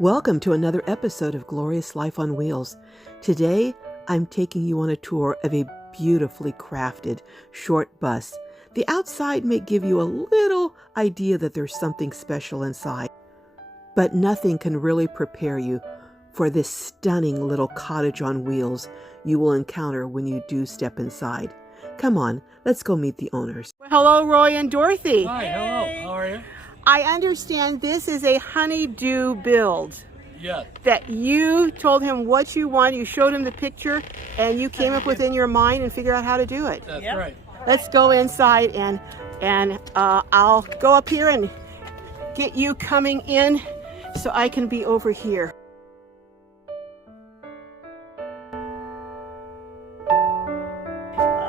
Welcome to another episode of Glorious Life on Wheels. Today, I'm taking you on a tour of a beautifully crafted short bus. The outside may give you a little idea that there's something special inside, but nothing can really prepare you for this stunning little cottage on wheels you will encounter when you do step inside. Come on, let's go meet the owners. Hello, Roy and Dorothy. Hi, hello. How are you? I understand this is a honeydew build. Yes. That you told him what you want, you showed him the picture, and you came up within your mind and figured out how to do it. That's right. Let's go inside and I'll go up here and get you coming in so I can be over here.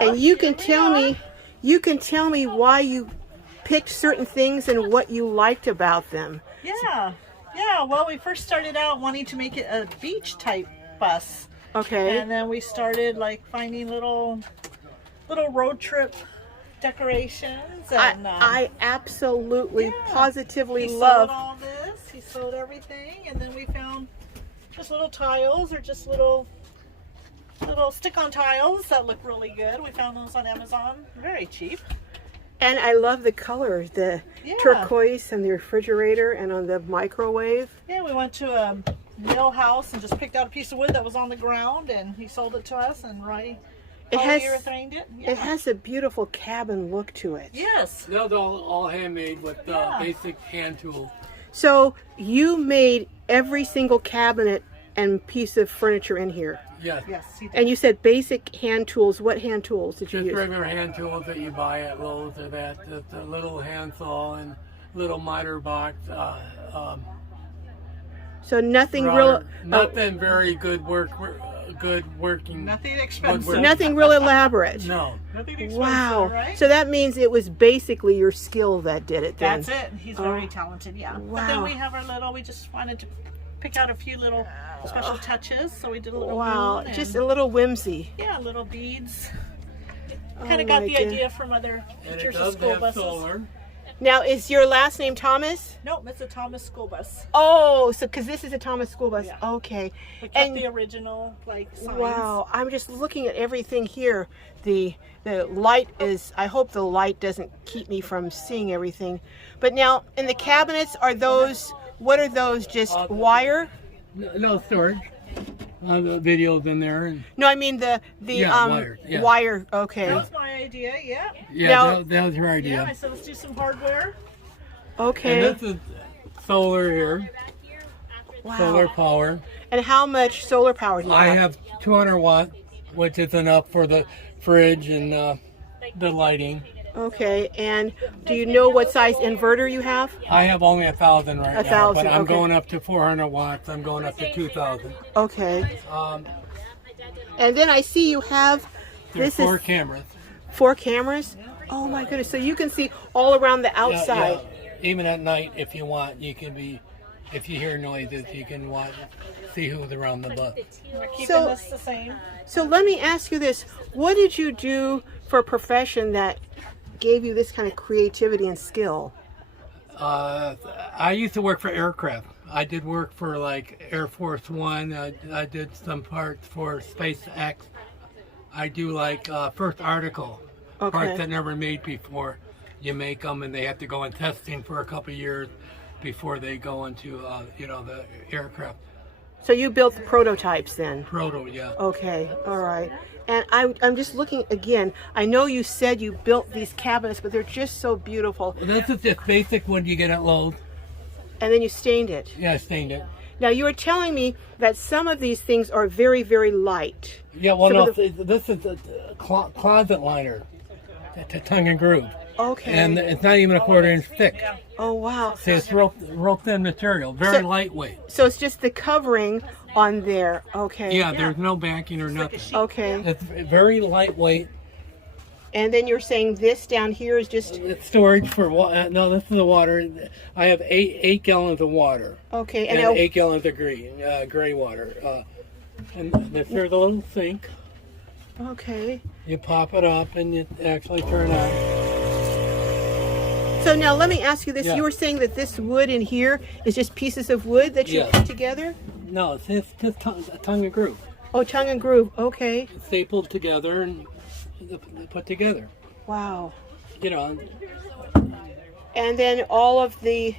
And you can tell me why you picked certain things and what you liked about them. Yeah. Well, we first started out wanting to make it a beach type bus. Okay. And then we started like finding little road trip decorations. And I absolutely, positively he love. Sewed all this. He sewed everything, and then we found just little tiles or just little stick-on tiles that look really good. We found those on Amazon, very cheap. And I love the color, the turquoise and the refrigerator and on the microwave. Yeah, we went to a mill house and just picked out a piece of wood that was on the ground, and he sold it to us, and Roy polyurethaned it. Yeah. It has a beautiful cabin look to it. Yes. That was all handmade with basic hand tools. So you made every single cabinet and piece of furniture in here. Yes. Yes, he did. And you said basic hand tools. What hand tools did you Just use? regular hand tools that you buy at Lowe's or that. The little handsaw and little miter box. So nothing router. real. Nothing very good working. Nothing expensive. woodworking. Nothing real elaborate. No. Nothing expensive, Wow. right? So that means it was basically your skill that did it then. That's it. He's very talented, yeah. But then we have we just wanted to pick out a few little special touches, so we did a little moon and, just a little whimsy. yeah, little beads. Oh Kind of got my the goodness. idea from other And it pictures of does school have buses. solar. Now, is your last name Thomas? Nope, it's a Thomas school bus. Oh, so because this is a Thomas school bus. Yeah. Okay. We kept the original signs. Wow, I'm just looking at everything here. The light is, I hope the light doesn't keep me from seeing everything. But now, in the cabinets, what are those, just wire? No storage. The videos in there. And No, I mean the wire. Yeah. Wire, okay. That was my idea, yeah. yeah, Now- that was your idea. Yeah, I said let's do some hardware. Okay. And this is solar here. Wow. Solar power. And how much solar power do you I have? have 200 watt, which is enough for the fridge and the lighting. Okay, and do you know what size inverter you have? I have only 1,000 right now, 1,000, but I'm okay. going up to 400 watts. I'm going up to 2,000. Okay. Um, And then I see you have, there's this four is cameras. 4 cameras? Oh my goodness, so you can see all around the outside. Yeah. Even at night, if you want, you can if you hear noises, you can see who's around the bus. We're keeping So- this the same. So let me ask you this, what did you do for a profession that gave you this kind of creativity and skill? I used to work for aircraft. I did work for like Air Force One. I did some parts for SpaceX. I do like first article parts that never made before. You make them and they have to go in testing for a couple of years before they go into the aircraft. So you built the prototypes then? Proto, yeah. Okay, all right. And I'm just looking again. I know you said you built these cabinets, but they're just so beautiful. This is just basic one you get at Lowe's. And then you stained it. Yeah, I stained it. Now you were telling me that some of these things are very, very light. Yeah, well, Some no, of this is a closet liner to tongue and groove. Okay. And it's not even a 1/4 inch thick. Oh wow. See, it's real thin material, very lightweight. So it's just the covering on there. Okay. Yeah, there's no backing or nothing. Okay. It's very lightweight. And then you're saying this down here is just It's storage for no, this is the water. I have eight gallons of water okay. and now- 8 gallons of gray water. And this here's a little sink. Okay. You pop it up and you actually turn on. So now let me ask you this. Yeah. You were saying that this wood in here is just pieces of wood that you Yes. put together? No, it's just tongue and groove. Oh, tongue and groove. Okay. Stapled together and put together. Wow. You know, And then all of the...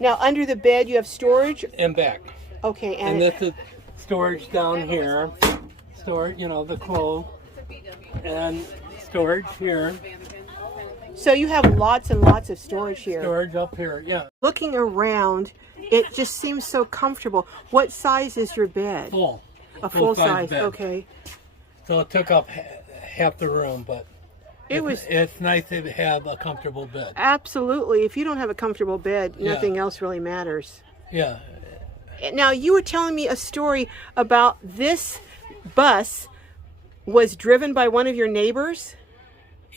Now, under the bed, you have storage? and back. Okay. And this is storage down here. Storage, you know, the clothes. And storage here. So you have lots and lots of storage here. Storage up here, yeah. Looking around, it just seems so comfortable. What size is your bed? Full. A full size, bed. okay. So it took up half the room, but it's nice to have a comfortable bed. Absolutely. If you don't have a comfortable bed, Yeah. nothing else really matters. Yeah. Now, you were telling me a story about this bus was driven by one of your neighbors?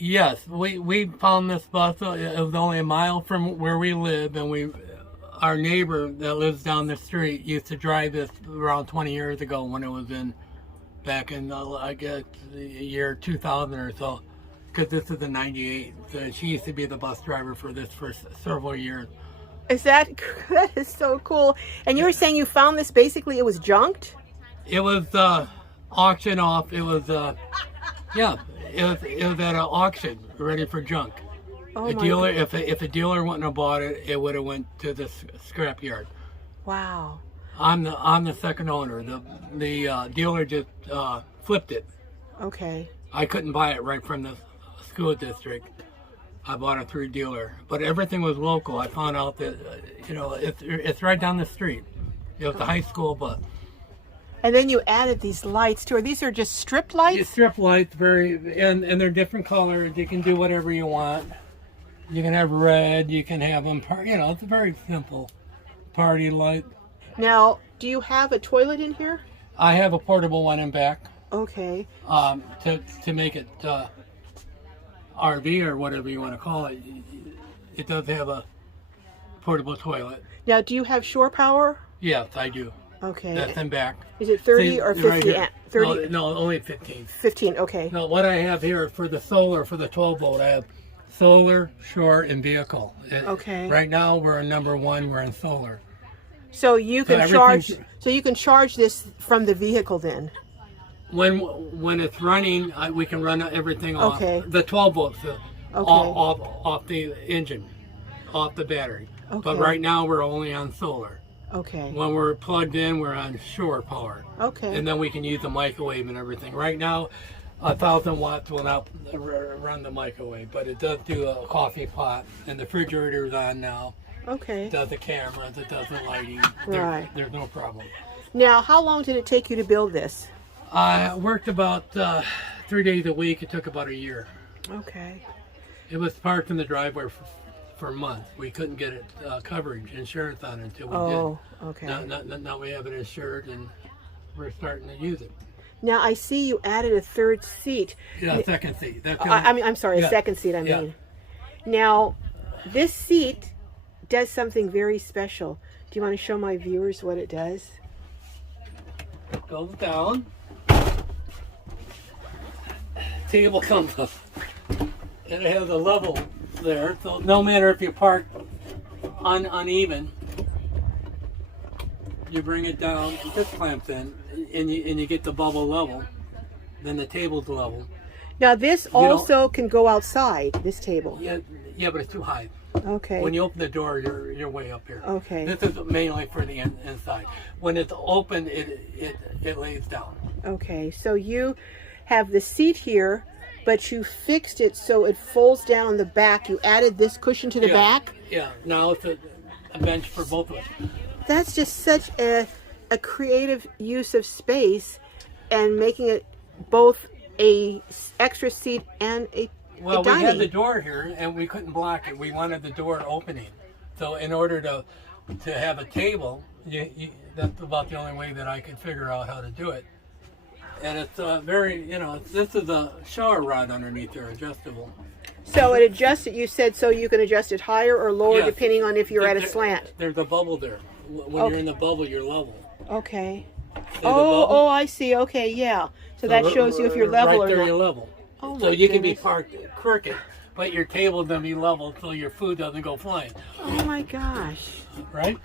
Yes, we found this bus. It was only a mile from where we live, and our neighbor that lives down the street used to drive this around 20 years ago when it was back in I guess the year 2000 or so, because this is in '98. So she used to be the bus driver for this for several years. That is so cool. And you were saying you found this, basically it was junked? It was auction off. It was yeah. It was at an auction, ready for junk. Oh A my dealer, goodness. if a dealer wouldn't have bought it, it would have went to the scrap yard. Wow. I'm the second owner. The dealer just flipped it. Okay. I couldn't buy it right from the school district. I bought it through a dealer, but everything was local. I found out that it's right down the street. It was the high school bus. And then you added these lights to it. These are just strip lights? Strip lights, and they're different colors. You can do whatever you want. You can have red. You can have them. It's a very simple party light. Now, do you have a toilet in here? I have a portable one in back. Okay. To make it RV or whatever you want to call it. It does have a portable toilet. Now, do you have shore power? Yes, I do. Okay. That's in back. Is it 30 See, or right 50? here. 30? No, only 15. 15, okay. No, what I have here for the solar, for the 12 volt, I have solar, shore, and vehicle. Okay. Right now we're in number 1. We're in solar. So you can everything's- charge this from the vehicle then. When it's running, we can run everything off. Okay. The 12 volts Okay. off the engine, off the battery. Okay. But right now we're only on solar. Okay. When we're plugged in, we're on shore power. Okay. And then we can use the microwave and everything. Right now, 1,000 watts will not run the microwave, but it does do a coffee pot, and the refrigerator is on now. Okay. It does the cameras, it does the lighting. Right. There's no problem. Now, how long did it take you to build this? I worked about 3 days a week. It took about a year. Okay. It was parked in the driveway for months. We couldn't get it coverage, insurance on it until we Oh, did. okay. Now we have it insured and we're starting to use it. Now, I see you added a third seat. Yeah, second seat. That's the I'm sorry, a Yeah. second seat, I Yeah. mean. Now, this seat does something very special. Do you want to show my viewers what it does? It goes down. Table comes up. And it has a level there, so no matter if you park uneven, you bring it down, it just clamps in, and you get the bubble level, then the table's level. Now, this don't- also can go outside, this table. Yeah, but it's too high. Okay. When you open the door, you're way up here. Okay. This is mainly for the inside. When it's open, it lays down. Okay, so you have the seat here, but you fixed it so it folds down on the back. You added this cushion to the Yeah. back. Yeah, now it's a bench for both of us. That's just such a creative use Well, and making it both a extra seat and a we had dining. the door here and we couldn't block it. We wanted the door opening. So in order to have a table, that's about the only way that I could figure out how to do it. And it's this is a shower rod underneath there, adjustable. So it adjusts it, you said, so you can adjust it higher or lower Yes. depending on if you're at a slant. There's a bubble there. When Okay. you're in the bubble, you're level. Okay. See the bubble? Oh, I see. Okay, yeah. So that shows you if you're level right or there, not. you're level. Oh So my you can be goodness. parked crooked, but your table's gonna be level so your food doesn't go flying. Oh my gosh. Right?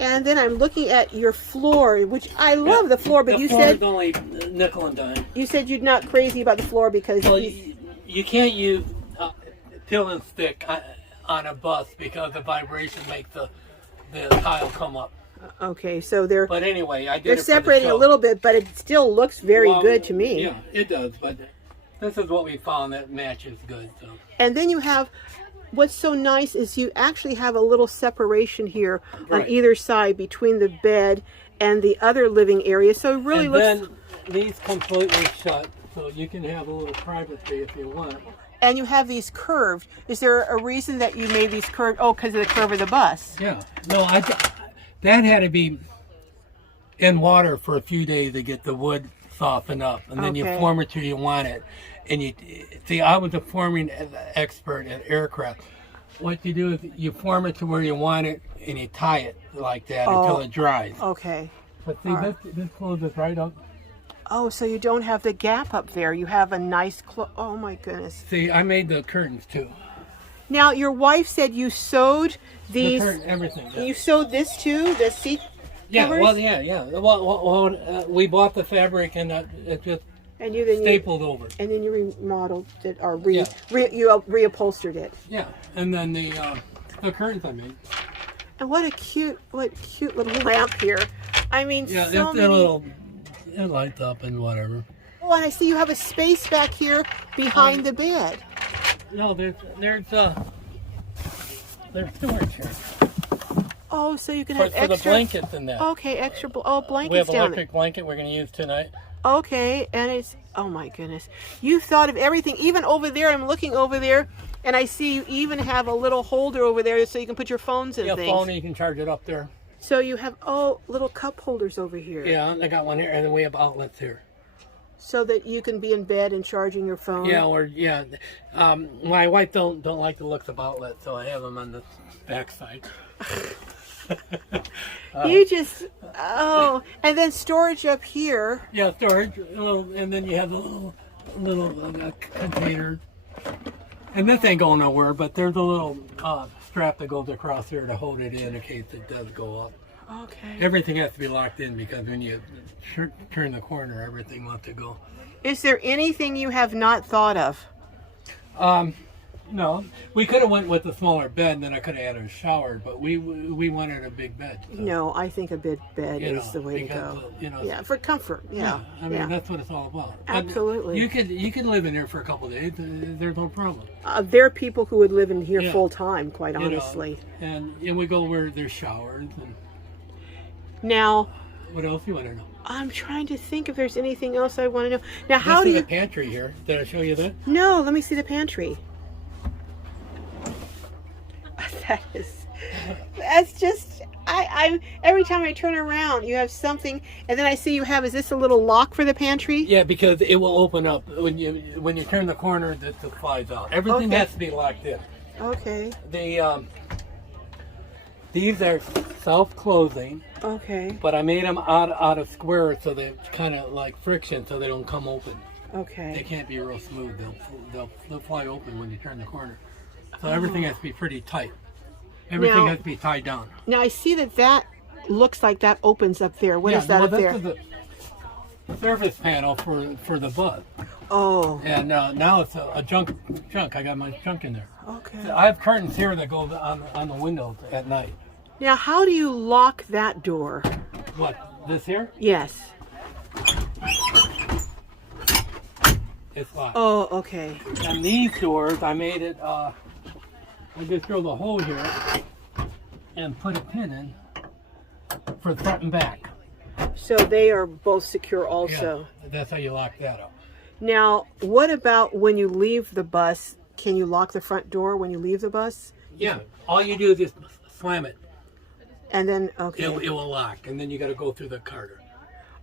And then I'm looking at your floor, which I love the floor, but the you floor said is only nickel and dime. you said you're not crazy about the floor because Well, you can't use peel and stick on a bus because the vibration makes the tile come up. okay, so they're But anyway, I did they're it for the separating a show. little bit, but it still looks very Well, good to me. Yeah, it does, but this is what we found that matches good. So. And then you have what's so nice is you actually have a little separation here on Right. either side between the bed and the other living area. So it really And looks. then these completely shut, so you can have a little privacy if you want. And you have these curved. Is there a reason that you made these curved? Oh, because of the curve of the bus. Yeah. No, that had to be in water for a few days to get the wood softened up, and then you Okay. form it till you want it. And you see, I was a forming expert at aircraft. What you do is you form it to where you want it, and you tie it like that until it dries. Okay. But see, this closes right up. Oh, so you don't have the gap up there. You have a nice oh my goodness. See, I made the curtains too. Now, your wife said you sewed these. Everything. Yeah. You sewed this too, the seat Yeah, covers? well, yeah. Well, we bought the fabric and it just And you then stapled over. and then you remodeled it or Yeah. you reupholstered it. Yeah, and then the curtains I made. And what cute little lamp here. I mean, Yeah, so it's many. a little. It lights up and whatever. Oh, and I see you have a space back here behind the bed. No, there's storage here Oh, so you can for have the extra. blankets and that. Okay, extra. we Blankets have down there. electric blanket we're going to use tonight. Okay, and it's, oh my goodness. You thought of everything. Even over there, I'm looking over there, and I see you even have a little holder over there so you can put your phones and Yeah, things. phone, you can charge it up there. So you have, little cup holders over here. Yeah, I got one here, and then we have outlets here. So that you can be in bed and charging your phone. Yeah, my wife don't like the looks of outlets, so I have them on the back side. You just, and then storage up here. Yeah, storage, and then you have the little container. And this ain't going nowhere, but there's a little strap that goes across here to hold it in case it does go up. Okay. Everything has to be locked in because when you turn the corner, everything wants to go. Is there anything you have not thought of? No, we could have went with a smaller bed, and then I could have added a shower, but we wanted a big bed. So, No, I think a bed is the way to because, go. yeah, For comfort. Yeah. I mean that's what it's all about. But Absolutely. you could live in there for a couple of days. There's no problem. There are people who would live in here Yeah. full time, quite You know, honestly. and we go where there's showers. And Now, what else you want to know? I'm trying to think if there's anything else I want to know. Now, how This do is you? a pantry here. Did I show you that? No, let me see the pantry. That's just. I every time I turn around, you have something, and then I see you have. Is this a little lock for the pantry? Yeah, because it will open up when you turn the corner. It flies out. Everything Okay. has to be locked in. Okay. These are self-closing, Okay. but I made them out of squares so they kind of like friction, so they don't come open. They Okay. can't be real smooth. They'll fly open when you turn the corner. So everything has to be pretty tight. Everything Now- has to be tied down. Now I see that looks like that opens up there. What is that well, up there? this is the surface panel for the bus. Oh. And now it's a junk. I got my junk in there. Okay. I have curtains here that go on the windows at night. Now, how do you lock that door? What, this here? Yes. It's locked. Oh, okay. And these doors, I made it, I just drilled a hole here and put a pin in for the front and back. So they are both secure also. Yeah, that's how you lock that up. Now, what about when you leave the bus? Can you lock the front door when you leave the bus? Yeah, all you do is just slam it. And then, okay. It will lock, and then you got to go through the carter.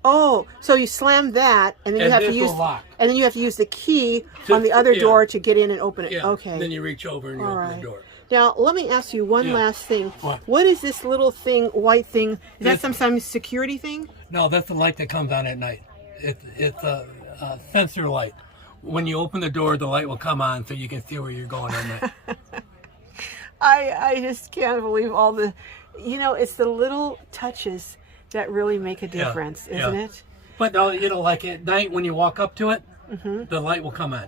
Oh, so you slam that, and then you And have to this use, will lock. and then you have to use the key To- on the other yeah. door to get in and open it. Yeah. Okay. Then you reach over and you open right. the door. Now, let me ask you one Yeah. last thing. What? Is this little thing, white thing? Is that This- some kind of security thing? No, that's the light that comes on at night. It's a sensor light. when you open the door, the light will come on so you can see where you're going on that. I just can't believe all the, it's the little touches that really make a difference, isn't it? But no, like at night when you walk up to it, the light will come on.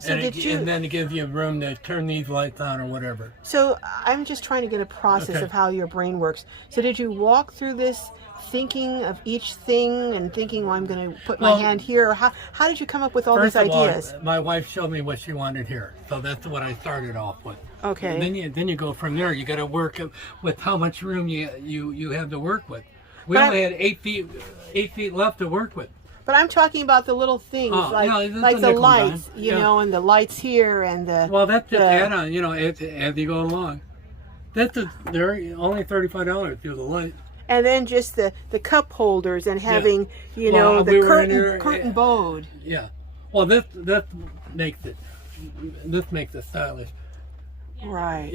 So and then it gives you room to turn these lights on or whatever. So I'm just trying to get a process of how your brain works. So did you walk through this thinking of each thing and thinking, well, I'm going to put my hand here? Or how did you come up with all these ideas? All, my wife showed me what she wanted here. So that's what I started off with. Okay. And then you go from there. You got to work with how much room you have to work with. We only had 8 feet left to work with. But I'm talking about the little things like the lights, and the lights here and the. Well, that's just add on, as you go along. They're only $35 through the light. And then just the cup holders and having the curtain bowed. Yeah. Well, this makes it stylish. Right.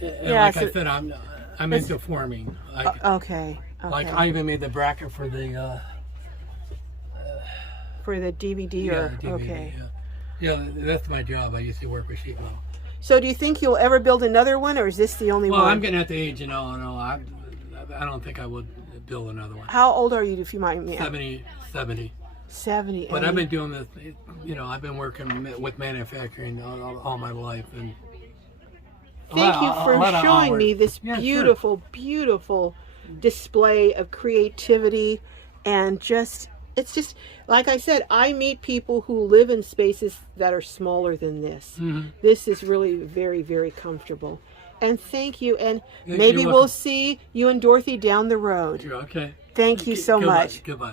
Like I said, I'm into forming. Okay. Like I even made the bracket for the. For the DVD DVD, okay. Yeah, that's my job. I used to work with sheet metal. So do you think you'll ever build another one, or is this the only one? Well, I'm getting at the age, no, I don't think I would build another one. How old are you, if you mind me? 70. 70. But I've been doing this, I've been working with manufacturing all my life. And Thank you for showing me this beautiful, beautiful display of creativity and it's just, like I said, I meet people who live in spaces that are smaller than this. Mm-hmm. This is really very, very comfortable. And thank you. And maybe we'll see you and Dorothy down the road. Okay. Thank you so much. Goodbye.